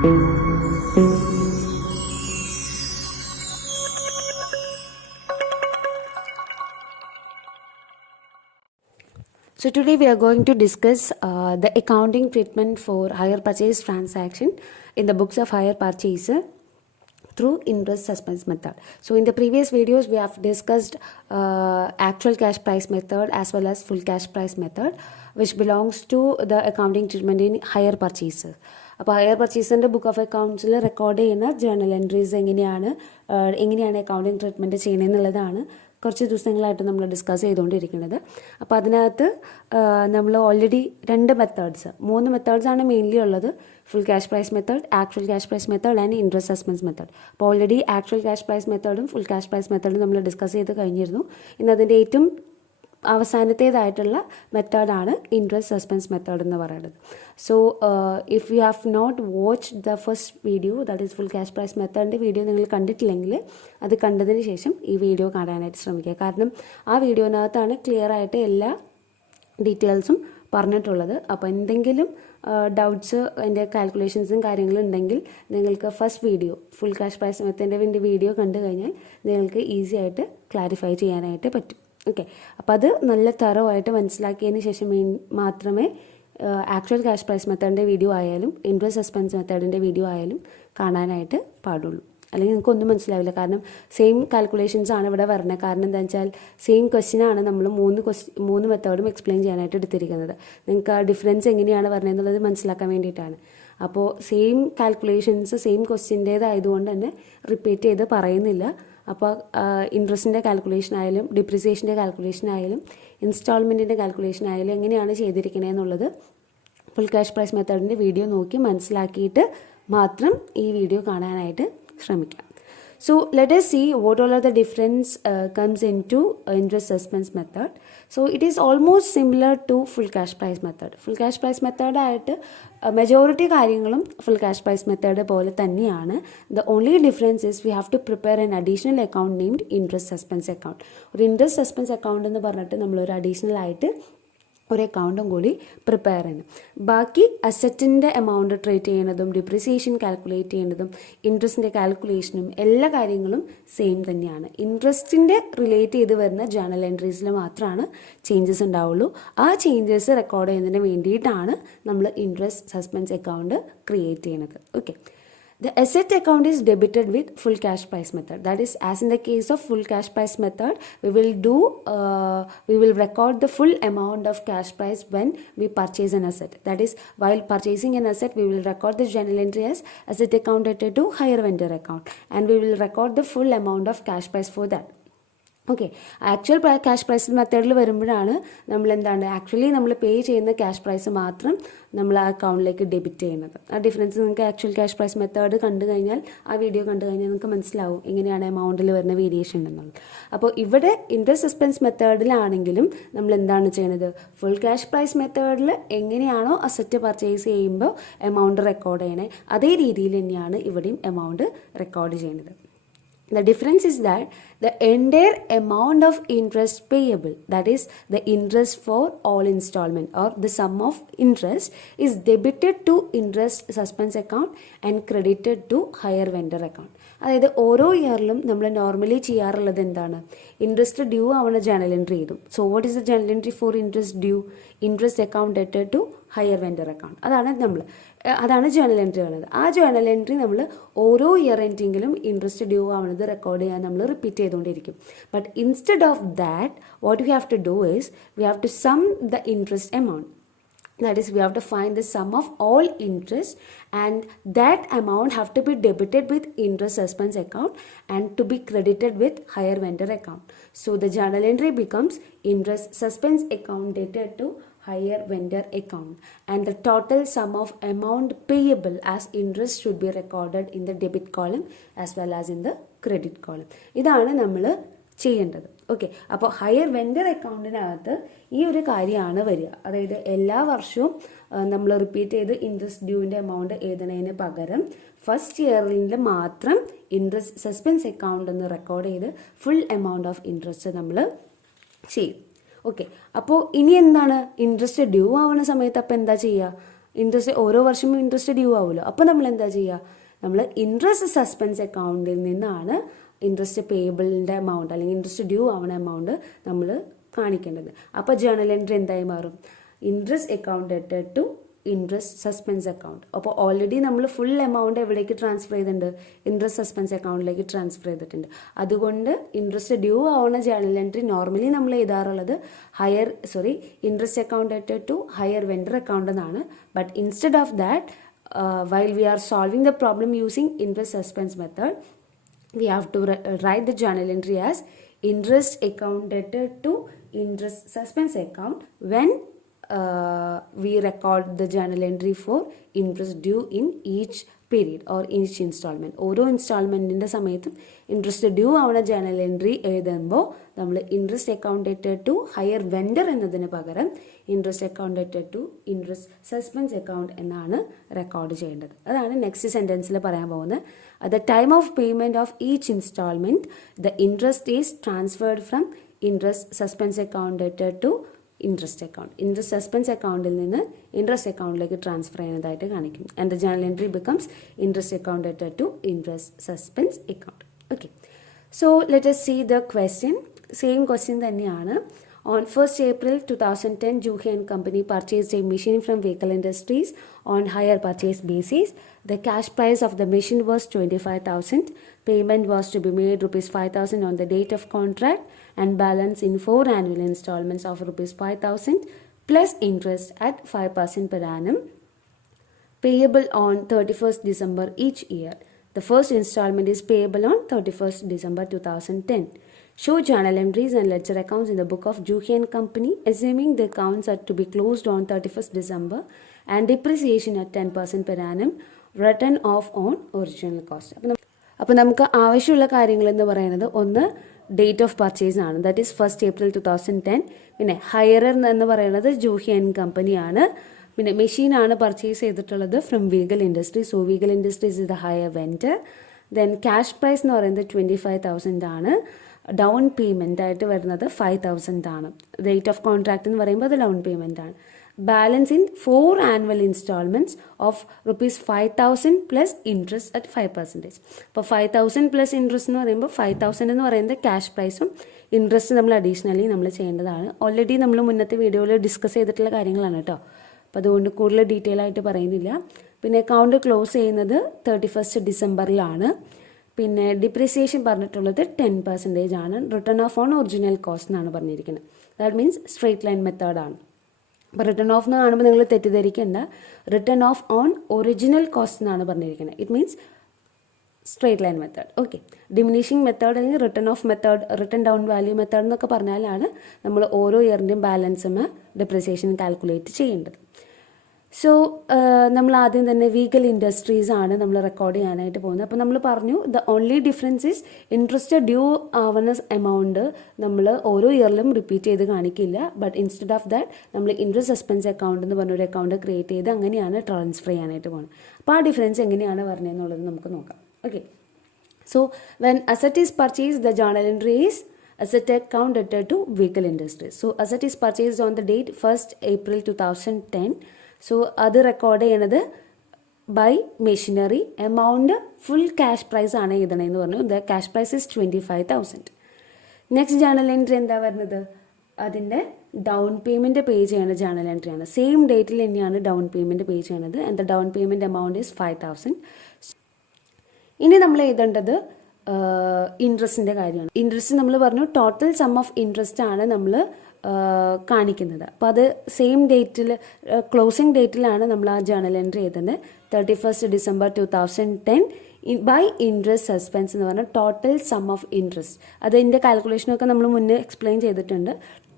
So today we are going to discuss the accounting treatment for hire purchase transaction in the books of hire purchase through interest suspense method. So in the previous videos we have discussed actual cash price method as well as full cash price method, which belongs to the accounting treatment in hire purchase. അപ്പോൾ hire പർച്ചേസിൻ്റെ book of അക്കൗണ്ട്സിൽ record ചെയ്യുന്ന journal entries എങ്ങനെയാണ് accounting treatment ചെയ്യുന്നതെന്നുള്ളതാണ് കുറച്ച് ദിവസങ്ങളായിട്ട് നമ്മൾ discuss ചെയ്തുകൊണ്ടിരിക്കുന്നത്. അപ്പോൾ അതിനകത്ത് നമ്മൾ ഓൾറെഡി 2 മെത്തേഡ്സ് 3 മെത്തേഡ്സാണ് മെയിൻലി ഉള്ളത്. Full cash price method, actual cash price method and interest suspense method. അപ്പോൾ ഓൾറെഡി ആക്ച്വൽ ക്യാഷ് പ്രൈസ് മെത്തേഡും ഫുൾ ക്യാഷ് പ്രൈസ് മെത്തേഡും നമ്മൾ ഡിസ്കസ് ചെയ്ത് കഴിഞ്ഞിരുന്നു. ഇന്നതിൻ്റെ ഏറ്റവും അവസാനത്തേതായിട്ടുള്ള മെത്തേഡാണ് ഇൻട്രസ്റ്റ് സസ്പെൻസ് മെത്തേഡ് എന്ന് പറയുന്നത്. So if you have not watch the first video, that is full cash price മെത്തേഡിൻ്റെ വീഡിയോ നിങ്ങൾ കണ്ടിട്ടില്ലെങ്കിൽ അത് കണ്ടതിന് ശേഷം ഈ വീഡിയോ കാണാനായിട്ട് ശ്രമിക്കുക. കാരണം ആ വീഡിയോനകത്താണ് ക്ലിയർ ആയിട്ട് എല്ലാ ഡീറ്റെയിൽസും പറഞ്ഞിട്ടുള്ളത്. അപ്പോൾ എന്തെങ്കിലും ഡൗട്ട്സ് എൻ്റെ കാൽക്കുലേഷൻസും കാര്യങ്ങളും ഉണ്ടെങ്കിൽ നിങ്ങൾക്ക് first video full cash price മെത്തേഡിൻ്റെ വീഡിയോ കണ്ടു കഴിഞ്ഞാൽ നിങ്ങൾക്ക് ഈസി ആയിട്ട് ക്ലാരിഫൈ ചെയ്യാനായിട്ട് പറ്റും. ഓക്കെ, അപ്പോൾ അത് നല്ല തറവായിട്ട് മനസ്സിലാക്കിയതിന് ശേഷം മാത്രമേ ആക്ച്വൽ ക്യാഷ് പ്രൈസ് മെത്തേഡിൻ്റെ വീഡിയോ ആയാലും ഇൻട്രസ്റ്റ് സസ്പെൻസ് മെത്തേഡിൻ്റെ വീഡിയോ ആയാലും കാണാനായിട്ട് പാടുള്ളൂ. അല്ലെങ്കിൽ നിങ്ങൾക്ക് ഒന്നും മനസ്സിലാവില്ല. കാരണം സെയിം കാൽക്കുലേഷൻസ് ആണ് ഇവിടെ വരുന്നത്. കാരണം എന്താണെന്ന് വെച്ചാൽ സെയിം ക്വസ്റ്റ്യനാണ് നമ്മൾ 3 മെത്തേഡും എക്സ്പ്ലെയിൻ ചെയ്യാനായിട്ട് എടുത്തിരിക്കുന്നത്. നിങ്ങൾക്ക് ആ ഡിഫറൻസ് എങ്ങനെയാണ് വരുന്നത് എന്നുള്ളത് മനസ്സിലാക്കാൻ വേണ്ടിയിട്ടാണ്. അപ്പോൾ സെയിം കാൽക്കുലേഷൻസ് സെയിം ക്വസ്റ്റ്യൻ്റേതായതുകൊണ്ട് തന്നെ റിപ്പീറ്റ് ചെയ്ത് പറയുന്നില്ല. അപ്പോൾ ഇൻട്രസ്റ്റിൻ്റെ കാൽക്കുലേഷൻ ആയാലും ഡിപ്രിസിയേഷൻ്റെ കാൽക്കുലേഷൻ ആയാലും ഇൻസ്റ്റാൾമെൻറ്റിൻ്റെ കാൽക്കുലേഷൻ ആയാലും എങ്ങനെയാണ് ചെയ്തിരിക്കുന്നത് എന്നുള്ളത് ഫുൾ ക്യാഷ് പ്രൈസ് മെത്തേഡിൻ്റെ വീഡിയോ നോക്കി മനസ്സിലാക്കിയിട്ട് മാത്രം ഈ വീഡിയോ കാണാനായിട്ട് ശ്രമിക്കാം. So let us see what all are the difference comes into interest suspense method. So it is almost similar to full cash price method. Full cash price method ആയിട്ട് majority കാര്യങ്ങളും full cash price method പോലെ തന്നെയാണ്. The only difference is we have to prepare an additional account named interest suspense account. ഒരു interest suspense account എന്ന് പറഞ്ഞിട്ട് നമ്മളൊരു additional ആയിട്ട് ഒരു അക്കൗണ്ടും കൂടി പ്രിപ്പയർ ചെയ്യണം. ബാക്കി അസറ്റിൻ്റെ എമൗണ്ട് ട്രീറ്റ് ചെയ്യുന്നതും ഡിപ്രിസിയേഷൻ കാൽക്കുലേറ്റ് ചെയ്യുന്നതും ഇൻട്രസ്റ്റിൻ്റെ കാൽക്കുലേഷനും എല്ലാ കാര്യങ്ങളും സെയിം തന്നെയാണ്. ഇൻട്രസ്റ്റിൻ്റെ റിലേറ്റ് ചെയ്ത് വരുന്ന ജേർണൽ എൻട്രീസിൽ മാത്രമാണ് ചേഞ്ചസ് ഉണ്ടാവുള്ളൂ. ആ ചേഞ്ചസ് റെക്കോർഡ് ചെയ്യുന്നതിന് വേണ്ടിയിട്ടാണ് നമ്മൾ ഇൻട്രസ്റ്റ് സസ്പെൻസ് അക്കൗണ്ട് ക്രിയേറ്റ് ചെയ്യുന്നത്. Okay, the asset account is debited with full cash price method. That is, as in the case of full cash price method, we will record the full amount of cash price when we purchase an asset. That is, while purchasing an asset, we will record the journal entry as asset account dated to hire vendor account, and we will record the full amount of cash price for that. Okay, actual cash price മെത്തേഡിൽ വരുമ്പോഴാണ് actually നമ്മൾ പേ ചെയ്യുന്ന cash prize മാത്രം നമ്മൾ ആ അക്കൗണ്ടിലേക്ക് debit ചെയ്യുന്നത്. ആ ഡിഫറൻസ് നിങ്ങൾക്ക് ആക്ച്വൽ ക്യാഷ് പ്രൈസ് മെത്തേഡ് കണ്ടു കഴിഞ്ഞാൽ, ആ വീഡിയോ കണ്ടു കഴിഞ്ഞാൽ നിങ്ങൾക്ക് മനസ്സിലാവും എങ്ങനെയാണ് എമൗണ്ടിൽ വരുന്ന വേരിയേഷൻ ഉണ്ടെന്നുള്ളത്. അപ്പോൾ ഇവിടെ ഇൻട്രസ്റ്റ് സസ്പെൻസ് മെത്തേഡിലാണെങ്കിലും നമ്മൾ എന്താണ് ചെയ്യുന്നത്, ഫുൾ ക്യാഷ് പ്രൈസ് മെത്തേഡിൽ എങ്ങനെയാണോ അസറ്റ് പർച്ചേസ് ചെയ്യുമ്പോൾ എമൗണ്ട് റെക്കോർഡ് ചെയ്യണേ, അതേ രീതിയിൽ തന്നെയാണ് ഇവിടെയും എമൗണ്ട് റെക്കോർഡ് ചെയ്യുന്നത്. The difference is that the entire amount of interest payable, that is the interest for all installment or the sum of interest, is debited to interest suspense account and credited to hire vendor account. അതായത് ഓരോ ഇയറിലും നമ്മൾ normally ചെയ്യാറുള്ളത് എന്താണ്, interest due ആവുന്ന journal entry ചെയ്തു. So what is the journal entry for interest due? Interest account ഡെറ്റഡ് to hire vendor account. അതാണ് journal entry ആവുന്നത്. ആ ജേർണൽ എൻട്രി നമ്മൾ ഓരോ ഇയർ എൻഡിങ്ങിലും ഇൻട്രസ്റ്റ് ഡ്യൂ ആവുന്നത് റെക്കോർഡ് ചെയ്യാൻ നമ്മൾ റിപ്പീറ്റ് ചെയ്തുകൊണ്ടിരിക്കും. But instead of that what we have to do is we have to sum the interest amount. That is, we have to find the sum of all interest, and that amount have to be debited with interest suspense account and to be credited with hire vendor account. So the journal entry becomes interest suspense account dated to hire vendor account, and the total sum of amount payable as interest should be recorded in the debit column as well as in the credit column. ഇതാണ് നമ്മൾ ചെയ്യേണ്ടത്. Okay, അപ്പോൾ hire vendor അക്കൗണ്ടിനകത്ത് ഈ ഒരു കാര്യമാണ് വരിക. അതായത് എല്ലാ വർഷവും നമ്മൾ റിപ്പീറ്റ് ചെയ്ത് ഇൻട്രസ്റ്റ് ഡ്യൂവിൻ്റെ എമൗണ്ട് എഴുതുന്നതിന് പകരം ഫസ്റ്റ് ഇയറിൽ മാത്രം ഇൻട്രസ്റ്റ് സസ്പെൻസ് അക്കൗണ്ട് എന്ന് റെക്കോർഡ് ചെയ്ത് ഫുൾ എമൗണ്ട് ഓഫ് ഇൻട്രസ്റ്റ് നമ്മൾ ചെയ്യും. ഓക്കെ, അപ്പോൾ ഇനി എന്താണ്, ഇൻട്രസ്റ്റ് ഡ്യൂ ആവുന്ന സമയത്ത് അപ്പോൾ എന്താ ചെയ്യുക, ഇൻട്രസ്റ്റ് ഓരോ വർഷവും ഇൻട്രസ്റ്റ് ഡ്യൂ ആവുമല്ലോ. അപ്പോൾ നമ്മൾ എന്താ ചെയ്യുക, നമ്മൾ ഇൻട്രസ്റ്റ് സസ്പെൻസ് അക്കൗണ്ടിൽ നിന്നാണ് ഇൻട്രസ്റ്റ് പേയബിളിൻ്റെ എമൗണ്ട് അല്ലെങ്കിൽ ഇൻട്രസ്റ്റ് ഡ്യൂ ആവുന്ന എമൗണ്ട് നമ്മൾ കാണിക്കേണ്ടത്. അപ്പോൾ ജേണൽ എൻട്രി എന്തായി മാറും, ഇൻട്രസ്റ്റ് അക്കൗണ്ട് ഡെറ്റഡ് ടു ഇൻട്രസ്റ്റ് സസ്പെൻസ് അക്കൗണ്ട്. അപ്പോൾ ഓൾറെഡി നമ്മൾ ഫുൾ എമൗണ്ട് എവിടേക്ക് ട്രാൻസ്ഫർ ചെയ്തിട്ടുണ്ട്, ഇൻട്രസ്റ്റ് സസ്പെൻസ് അക്കൗണ്ടിലേക്ക് ട്രാൻസ്ഫർ ചെയ്തിട്ടുണ്ട്. അതുകൊണ്ട് ഇൻട്രസ്റ്റ് ഡ്യൂ ആവുന്ന ജേണൽ എൻട്രി നോർമലി നമ്മൾ എഴുതാറുള്ളത് ഇൻട്രസ്റ്റ് അക്കൗണ്ട് ഡെറ്റഡ് ടു ഹയർ വെൻഡർ അക്കൗണ്ട് എന്നാണ്. But instead of that, while we are solving the problem using interest suspense method, we have to write the journal entry as interest account debted to interest suspense account when we record the journal entry for interest due in each period or each installment. ഓരോ ഇൻസ്റ്റാൾമെൻറ്റിൻ്റെ സമയത്തും interest due ആവുന്ന journal entry എഴുതുമ്പോൾ നമ്മൾ interest account ഡെറ്റഡ് to hire vendor എന്നതിന് പകരം interest account ഡെറ്റഡ് ടു ഇൻട്രസ്റ്റ് സസ്പെൻസ് അക്കൗണ്ട് എന്നാണ് റെക്കോർഡ് ചെയ്യേണ്ടത്. അതാണ് നെക്സ്റ്റ് സെൻറ്റൻസിൽ പറയാൻ പോകുന്നത്. At the time of payment of each instalment the interest is transferred from interest suspense account ഡെറ്റഡ് to interest account. Interest suspense അക്കൗണ്ടിൽ നിന്ന് ഇൻട്രസ്റ്റ് അക്കൗണ്ടിലേക്ക് ട്രാൻസ്ഫർ ചെയ്യുന്നതായിട്ട് കാണിക്കും. And the journal entry becomes interest account ഡെറ്റഡ് to interest suspense account. Okay, so let us see the question. Same question തന്നെയാണ്. On 1st April 2010, Juhi and Company purchased a machine from Vehicle Industries on hire purchase basis. The cash price of the machine was 25,000. Payment was to be made rupees 5,000 on the date of contract and balance in 4 annual installments of rupees 5,000 plus interest at 5% per annum payable on 31st December each year. The first installment is payable on 31st December 2010. Show journal entries and ledger accounts in the book of Juhi and Company, assuming the accounts are to be closed on 31st December and depreciation at 10% per annum, written off on original cost. അപ്പോൾ നമുക്ക് ആവശ്യമുള്ള കാര്യങ്ങൾ എന്ന് പറയുന്നത് ഒന്ന് date of purchase ആണ്, that is 1st April 2010. പിന്നെ hirer എന്ന് പറയുന്നത് ജൂഹി ആൻഡ് കമ്പനിയാണ്. പിന്നെ മെഷീനാണ് പർച്ചേസ് ചെയ്തിട്ടുള്ളത് from Weegal industry. So Weegal industries is the hire vendor. Then cash price എന്ന് പറയുന്നത് 25,000 ആണ്. ഡൗൺ പേയ്മെൻ്റ് ആയിട്ട് വരുന്നത് 5,000 ആണ്. റേറ്റ് ഓഫ് കോൺട്രാക്ട് എന്ന് പറയുമ്പോൾ അത് ഡൗൺ പേയ്മെൻ്റ് ആണ്. Balance in 4 annual instalments of rupees 5,000 plus interest at 5%. അപ്പോൾ 5,000 പ്ലസ് ഇൻട്രസ്റ്റ് എന്ന് പറയുമ്പോൾ 5,000 എന്ന് പറയുന്നത് ക്യാഷ് പ്രൈസും ഇൻട്രസ്റ്റ് നമ്മൾ അഡീഷണലി നമ്മൾ ചെയ്യേണ്ടതാണ്. ഓൾറെഡി നമ്മൾ മുന്നത്തെ വീഡിയോയിൽ ഡിസ്കസ് ചെയ്തിട്ടുള്ള കാര്യങ്ങളാണ് കേട്ടോ. അപ്പോൾ അതുകൊണ്ട് കൂടുതൽ ഡീറ്റെയിൽ ആയിട്ട് പറയുന്നില്ല. പിന്നെ അക്കൗണ്ട് ക്ലോസ് ചെയ്യുന്നത് 31st ഡിസംബറിലാണ്. പിന്നെ ഡിപ്രിസിയേഷൻ പറഞ്ഞിട്ടുള്ളത് 10% ആണ്. Return off on original cost എന്നാണ് പറഞ്ഞിരിക്കുന്നത്. ദാറ്റ് മീൻസ് സ്ട്രെയിറ്റ് ലൈൻ മെത്തേഡാണ്. അപ്പോൾ റിട്ടേൺ ഓഫ് എന്ന് കാണുമ്പോൾ നിങ്ങൾ തെറ്റിദ്ധരിക്കേണ്ട, written off on original cost എന്നാണ് പറഞ്ഞിരിക്കുന്നത്. It means straight line method. Okay, diminishing method അല്ലെങ്കിൽ written off method, written down value method എന്നൊക്കെ പറഞ്ഞാലാണ് നമ്മൾ ഓരോ ഇയറിൻ്റെയും ബാലൻസും ഡിപ്രിസിയേഷൻ കാൽക്കുലേറ്റ് ചെയ്യേണ്ടത്. സോ നമ്മൾ ആദ്യം തന്നെ വീഗൽ ഇൻഡസ്ട്രീസ് ആണ് നമ്മൾ റെക്കോർഡ് ചെയ്യാനായിട്ട് പോകുന്നത്. അപ്പോൾ നമ്മൾ പറഞ്ഞു the only difference is interest due ആവുന്ന എമൗണ്ട് നമ്മൾ ഓരോ ഇയറിലും റിപ്പീറ്റ് ചെയ്ത് കാണിക്കില്ല. ബട്ട് ഇൻസ്റ്റെഡ് ഓഫ് ദാറ്റ് നമ്മൾ ഇൻട്രസ്റ്റ് സസ്പെൻസ് അക്കൗണ്ട് എന്ന് പറഞ്ഞൊരു അക്കൗണ്ട് ക്രിയേറ്റ് ചെയ്ത് അങ്ങനെയാണ് ട്രാൻസ്ഫർ ചെയ്യാനായിട്ട് പോകുന്നത്. അപ്പോൾ ആ ഡിഫറൻസ് എങ്ങനെയാണ് പറഞ്ഞതെന്നുള്ളത് നമുക്ക് നോക്കാം. Okay, so when asset is purchase the journal entry is asset account debted to vehicle industries. So asset is purchased on the date 1st April 2010. So അത് റെക്കോർഡ് ചെയ്യണത് by machinery. Amount full cash prize ആണ് എഴുതണമെന്ന് പറഞ്ഞു. The cash prize is 25,000. Next journal entry എന്താ വരുന്നത്, അതിൻ്റെ down payment പേ ചെയ്യുന്ന journal എൻട്രിയാണ്. Same ഡേറ്റിൽ തന്നെയാണ് ഡൗൺ പേയ്മെൻറ്റ് പേ ചെയ്യണത്. And the Dawn payment amount is 5,000. ഇനി നമ്മൾ എഴുതേണ്ടത് ഇൻട്രസ്റ്റിൻ്റെ കാര്യമാണ്. ഇൻട്രസ്റ്റ് നമ്മൾ പറഞ്ഞു ടോട്ടൽ സം ഓഫ് ഇൻട്രസ്റ്റ് ആണ് നമ്മൾ കാണിക്കുന്നത്. അപ്പോൾ അത് സെയിം ഡേറ്റിൽ ക്ലോസിംഗ് ഡേറ്റിലാണ് നമ്മൾ ആ ജേണൽ എൻട്രി ചെയ്തത്. 31st December 2010 by interest suspense എന്ന് പറഞ്ഞാൽ ടോട്ടൽ സം ഓഫ് ഇൻട്രസ്റ്റ്. അതിൻ്റെ കാൽക്കുലേഷനൊക്കെ നമ്മൾ മുന്നേ എക്സ്പ്ലെയിൻ ചെയ്തിട്ടുണ്ട്.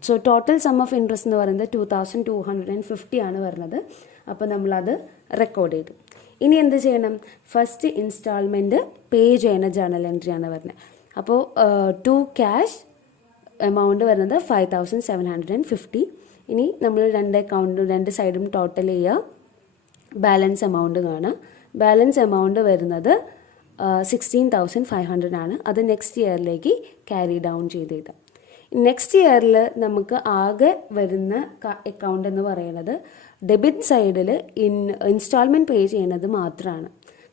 So total sum of interest എന്ന് പറയുന്നത് 2,250 ആണ് വരുന്നത്. അപ്പോൾ നമ്മളത് റെക്കോർഡ് ചെയ്തു. ഇനി എന്ത് ചെയ്യണം, ഫസ്റ്റ് ഇൻസ്റ്റാൾമെൻറ്റ് പേ ചെയ്യുന്ന ജേണൽ എൻട്രിയാണ് വരുന്നത്. അപ്പോൾ ടു ക്യാഷ് എമൗണ്ട് വരുന്നത് 5,750. ഇനി നമ്മൾ രണ്ട് സൈഡും ടോട്ടൽ ചെയ്യുക, ബാലൻസ് എമൗണ്ട് കാണാം. ബാലൻസ് എമൗണ്ട് വരുന്നത് 16,500 ആണ്. അത് നെക്സ്റ്റ് ഇയറിലേക്ക് ക്യാരി ഡൗൺ ചെയ്തേക്കാം. നെക്സ്റ്റ് ഇയറിൽ നമുക്ക് ആകെ വരുന്ന അക്കൗണ്ട് എന്ന് പറയുന്നത് ഡെബിറ്റ് സൈഡിൽ ഇൻസ്റ്റാൾമെൻറ്റ് പേ ചെയ്യുന്നത് മാത്രമാണ്.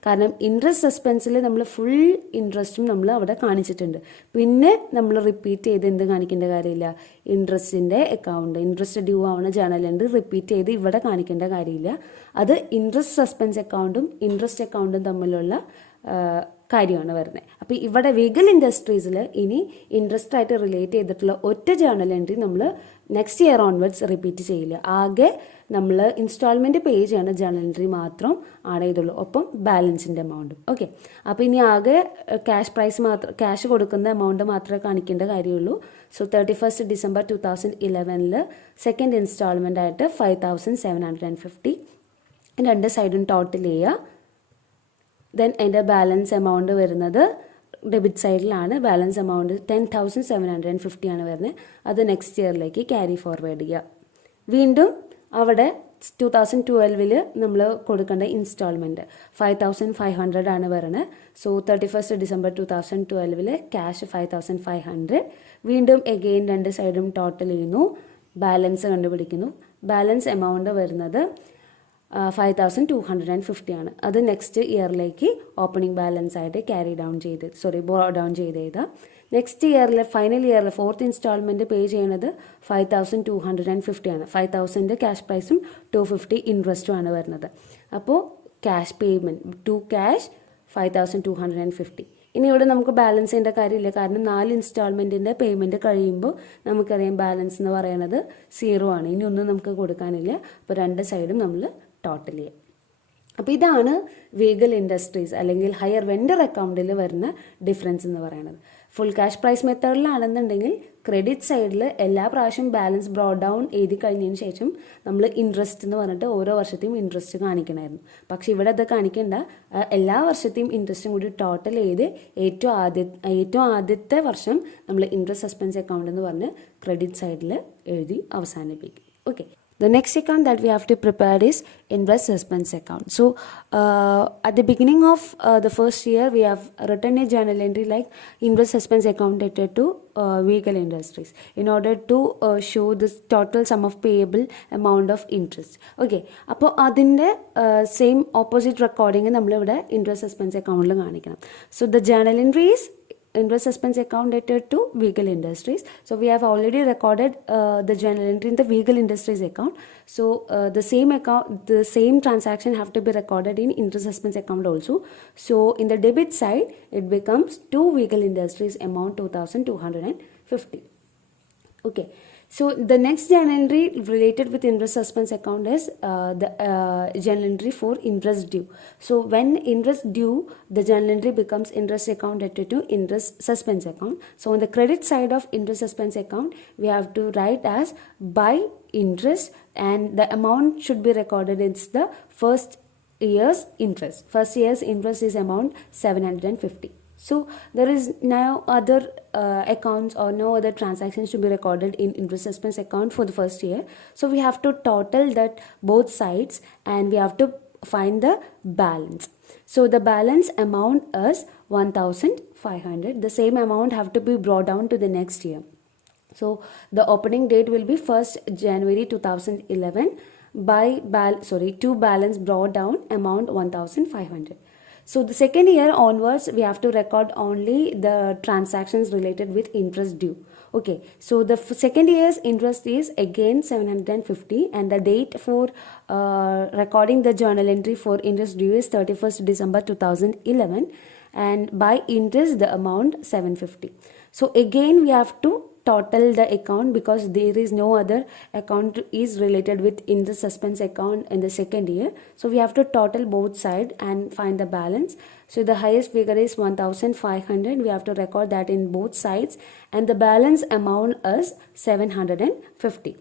കാരണം ഇൻട്രസ്റ്റ് സസ്പെൻസിൽ നമ്മൾ ഫുൾ ഇൻട്രസ്റ്റും നമ്മൾ അവിടെ കാണിച്ചിട്ടുണ്ട്. പിന്നെ നമ്മൾ റിപ്പീറ്റ് ചെയ്ത് എന്ത് കാണിക്കേണ്ട കാര്യമില്ല, ഇൻട്രസ്റ്റിൻ്റെ അക്കൗണ്ട്, ഇൻട്രസ്റ്റ് ഡ്യൂ ആവുന്ന ജേണൽ എൻട്രി റിപ്പീറ്റ് ചെയ്ത് ഇവിടെ കാണിക്കേണ്ട കാര്യമില്ല. അത് ഇൻട്രസ്റ്റ് സസ്പെൻസ് അക്കൗണ്ടും ഇൻട്രസ്റ്റ് അക്കൗണ്ടും തമ്മിലുള്ള കാര്യമാണ് വരുന്നത്. അപ്പോൾ ഇവിടെ വീഗൽ ഇൻഡസ്ട്രീസിൽ ഇനി ഇൻട്രസ്റ്റ് ആയിട്ട് റിലേറ്റ് ചെയ്തിട്ടുള്ള ഒറ്റ ജേണൽ എൻട്രി നമ്മൾ നെക്സ്റ്റ് ഇയർ ഓൺവേർഡ്സ് റിപ്പീറ്റ് ചെയ്യില്ല. ആകെ നമ്മൾ ഇൻസ്റ്റാൾമെൻറ്റ് പേ ചെയ്യുന്ന ജേണൽ എൻട്രി മാത്രം ആഡ് ചെയ്തുള്ളൂ, ഒപ്പം ബാലൻസിൻ്റെ എമൗണ്ടും. ഓക്കെ, അപ്പോൾ ഇനി ആകെ ക്യാഷ് പ്രൈസ് മാത്രം, ക്യാഷ് കൊടുക്കുന്ന എമൗണ്ട് മാത്രമേ കാണിക്കേണ്ട കാര്യമുള്ളൂ. So 31st December 2011 second instalment ആയിട്ട് 5,750 രണ്ട് സൈഡും ടോട്ടൽ ചെയ്യുക. ദെൻ എൻ്റെ ബാലൻസ് എമൗണ്ട് വരുന്നത് ഡെബിറ്റ് സൈഡിലാണ്. ബാലൻസ് എമൗണ്ട് 10,750 ആണ് വരുന്നത്. അത് നെക്സ്റ്റ് ഇയറിലേക്ക് ക്യാരി ഫോർവേഡ് ചെയ്യുക. വീണ്ടും അവിടെ 2012 നമ്മൾ കൊടുക്കേണ്ട ഇൻസ്റ്റാൾമെൻറ്റ് 5,500 ആണ് വരുന്നത്. So 31st December 2012 cash 5,500. വീണ്ടും എഗെയിൻ രണ്ട് സൈഡും ടോട്ടൽ ചെയ്യുന്നു, ബാലൻസ് കണ്ടുപിടിക്കുന്നു. ബാലൻസ് എമൗണ്ട് വരുന്നത് 5,250 ആണ്. അത് നെക്സ്റ്റ് ഇയറിലേക്ക് ഓപ്പണിംഗ് ബാലൻസ് ആയിട്ട് ബോ ഡൗൺ ചെയ്ത് നെക്സ്റ്റ് ഇയറിൽ ഫൈനൽ ഇയറിൽ ഫോർത്ത് ഇൻസ്റ്റാൾമെൻറ്റ് പേ ചെയ്യുന്നത് 5,250 ആണ്. 5,000 ക്യാഷ് പ്രൈസും 250 ഇൻട്രസ്റ്റും ആണ് വരുന്നത്. അപ്പോൾ ക്യാഷ് പേയ്മെൻറ്റ് ടു ക്യാഷ് 5,250. ഇനി ഇവിടെ നമുക്ക് ബാലൻസ് ചെയ്യേണ്ട കാര്യമില്ല, കാരണം 4 ഇൻസ്റ്റാൾമെൻറ്റിൻ്റെ പേയ്മെൻറ്റ് കഴിയുമ്പോൾ നമുക്കറിയാം ബാലൻസ് എന്ന് പറയുന്നത് 0 ആണ്. ഇനി ഒന്നും നമുക്ക് കൊടുക്കാനില്ല. അപ്പോൾ രണ്ട് സൈഡും നമ്മൾ ടോട്ടൽ ചെയ്യാം. അപ്പോൾ ഇതാണ് വീഗൽ ഇൻഡസ്ട്രീസ് അല്ലെങ്കിൽ ഹയർ വെൻഡർ അക്കൗണ്ടിൽ വരുന്ന ഡിഫറൻസ് എന്ന് പറയുന്നത്. ഫുൾ ക്യാഷ് പ്രൈസ് മെത്തേഡിലാണെന്നുണ്ടെങ്കിൽ ക്രെഡിറ്റ് സൈഡിൽ എല്ലാ പ്രാവശ്യം ബാലൻസ് ബ്രോഡ് ഡൗൺ എഴുതി കഴിഞ്ഞതിന് ശേഷം നമ്മൾ ഇൻട്രസ്റ്റ് എന്ന് പറഞ്ഞിട്ട് ഓരോ വർഷത്തെയും ഇൻട്രസ്റ്റ് കാണിക്കണമായിരുന്നു. പക്ഷേ ഇവിടെ അത് കാണിക്കേണ്ട, എല്ലാ വർഷത്തെയും ഇൻട്രസ്റ്റും കൂടി ടോട്ടൽ ചെയ്ത് ഏറ്റവും ആദ്യത്തെ വർഷം നമ്മൾ ഇൻട്രസ്റ്റ് സസ്പെൻസ് അക്കൗണ്ട് എന്ന് പറഞ്ഞ് ക്രെഡിറ്റ് സൈഡിൽ എഴുതി അവസാനിപ്പിക്കും. Okay, the next account that we have to prepare is interest suspense account. So at the beginning of the first year we have written a journal entry like interest suspense account dated to vehicle industries in order to show the total sum of payable amount of interest. Okay, അപ്പോൾ അതിൻ്റെ same opposite recording നമ്മളിവിടെ interest suspense അക്കൗണ്ടിൽ കാണിക്കണം. So the journal entry is interest suspense account dated to vehicle industries. So we have already recorded the journal entry in the vehicle industries account. So the same transaction have to be recorded in interest suspense account also. So in the debit side it becomes to vehicle industries amount 2,250. Okay, so the next journal entry related with interest suspense account is the journal entry for interest due. So when interest due, the journal entry becomes interest account dated to interest suspense account. So on the credit side of interest suspense account, we have to write as by interest, and the amount should be recorded as the first year's interest. First year's interest is amount 750. So there is no other accounts or no other transactions to be recorded in interest suspense account for the first year. So we have to total that both sides and we have to find the balance. So the balance amount is 1,500. The same amount have to be brought down to the next year. So the opening date will be 1st January 2011 to balance brought down amount 1,500. So the second year onwards, we have to record only the transactions related with interest due. Okay, so the second year's interest is again 750, and the date for recording the journal entry for interest due is 31st December 2011, and by interest the amount 750. So again we have to total the account because there is no other account is related with interest suspense account in the second year. So we have to total both sides and find the balance. So the highest figure is 1,500. We have to record that in both sides, and the balance amount is 750.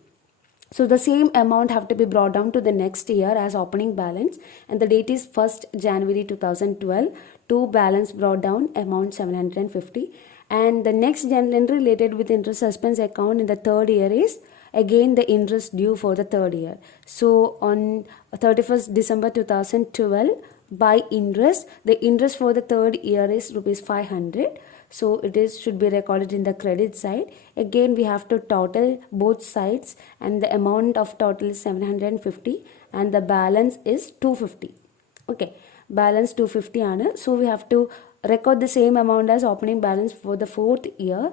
So the same amount have to be brought down to the next year as opening balance, and the date is 1st January 2012 to balance brought down amount 750. And the next journal entry related with interest suspense account in the third year is again the interest due for the third year. So on 31st December 2012, by interest, the interest for the third year is rupees 500. So it should be recorded in the credit side. Again we have to total both sides, and the amount of total is 750, and the balance is 250. Okay, balance 250 ആണ്. So we have to record the same amount as opening balance for the 4th year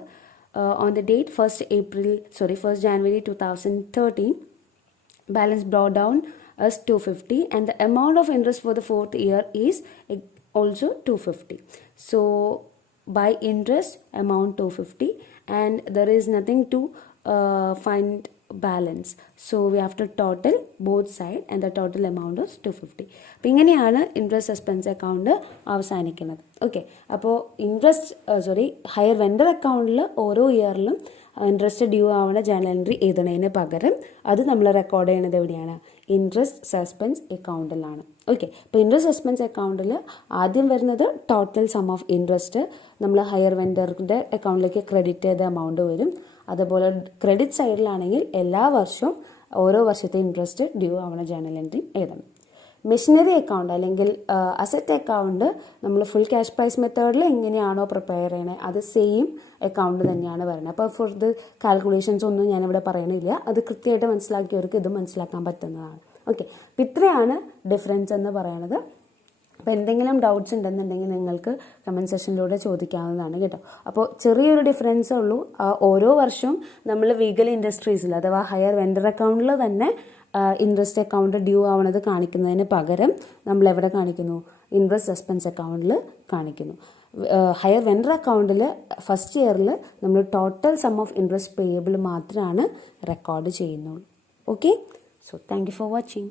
on the date 1st January 2013. Balance brought down as 250 and the amount of interest for the 4th year is also 250. So by interest amount 250 and there is nothing to find balance, so we have to total both side and the total amount is 250. അപ്പോൾ ഇങ്ങനെയാണ് interest expense account അവസാനിക്കുന്നത്. Okay, അപ്പോൾ hire vendor അക്കൗണ്ടിൽ ഓരോ ഇയറിലും interest due ആവുന്ന journal entry എഴുതുന്നതിന് പകരം അത് നമ്മൾ റെക്കോർഡ് ചെയ്യുന്നത് എവിടെയാണ്? ഇൻട്രസ്റ്റ് സസ്പെൻസ് അക്കൗണ്ടിലാണ്. ഓക്കെ, അപ്പോൾ ഇൻട്രസ്റ്റ് സസ്പെൻസ് അക്കൗണ്ടിൽ ആദ്യം വരുന്നത് ടോട്ടൽ സം ഓഫ് ഇൻട്രസ്റ്റ് നമ്മൾ ഹയർ വെൻഡറിൻ്റെ അക്കൗണ്ടിലേക്ക് ക്രെഡിറ്റ് ചെയ്ത എമൗണ്ട് വരും. അതുപോലെ ക്രെഡിറ്റ് സൈഡിലാണെങ്കിൽ എല്ലാ വർഷവും ഓരോ വർഷത്തെ ഇൻട്രസ്റ്റ് ഡ്യൂ ആവുന്ന ജേണൽ എൻട്രി എഴുതണം. മെഷീനറി അക്കൗണ്ട് അല്ലെങ്കിൽ അസറ്റ് അക്കൗണ്ട് നമ്മൾ ഫുൾ ക്യാഷ് പ്രൈസ് മെത്തേഡിൽ എങ്ങനെയാണോ പ്രിപ്പയർ ചെയ്യണത് അത് സെയിം അക്കൗണ്ട് തന്നെയാണ് വരുന്നത്. അപ്പോൾ ഫോർ ഇത് കാൽക്കുലേഷൻസ് ഒന്നും ഞാനിവിടെ പറയണില്ല, അത് കൃത്യമായിട്ട് മനസ്സിലാക്കിയവർക്ക് ഇത് മനസ്സിലാക്കാൻ പറ്റുന്നതാണ്. ഓക്കെ, അപ്പോൾ ഇത്രയാണ് ഡിഫറൻസ് എന്ന് പറയുന്നത്. അപ്പോൾ എന്തെങ്കിലും ഡൗട്ട്സ് ഉണ്ടെന്നുണ്ടെങ്കിൽ നിങ്ങൾക്ക് കമൻറ്റ് സെക്ഷനിലൂടെ ചോദിക്കാവുന്നതാണ് കേട്ടോ. അപ്പോൾ ചെറിയൊരു ഡിഫറൻസേ ഉള്ളൂ. ഓരോ വർഷവും നമ്മൾ വീഗൽ ഇൻഡസ്ട്രീസിൽ അഥവാ ഹയർ വെൻഡർ അക്കൗണ്ടിൽ തന്നെ ഇൻട്രസ്റ്റ് അക്കൗണ്ട് ഡ്യൂ ആവണത് കാണിക്കുന്നതിന് പകരം നമ്മൾ എവിടെ കാണിക്കുന്നു? ഇൻട്രസ്റ്റ് സസ്പെൻസ് അക്കൗണ്ടിൽ കാണിക്കുന്നു. ഹയർ വെൻഡർ അക്കൗണ്ടിൽ ഫസ്റ്റ് ഇയറിൽ നമ്മൾ total sum of interest payable മാത്രമാണ് റെക്കോർഡ് ചെയ്യുന്നുള്ളൂ. Okay, so thank you for watching.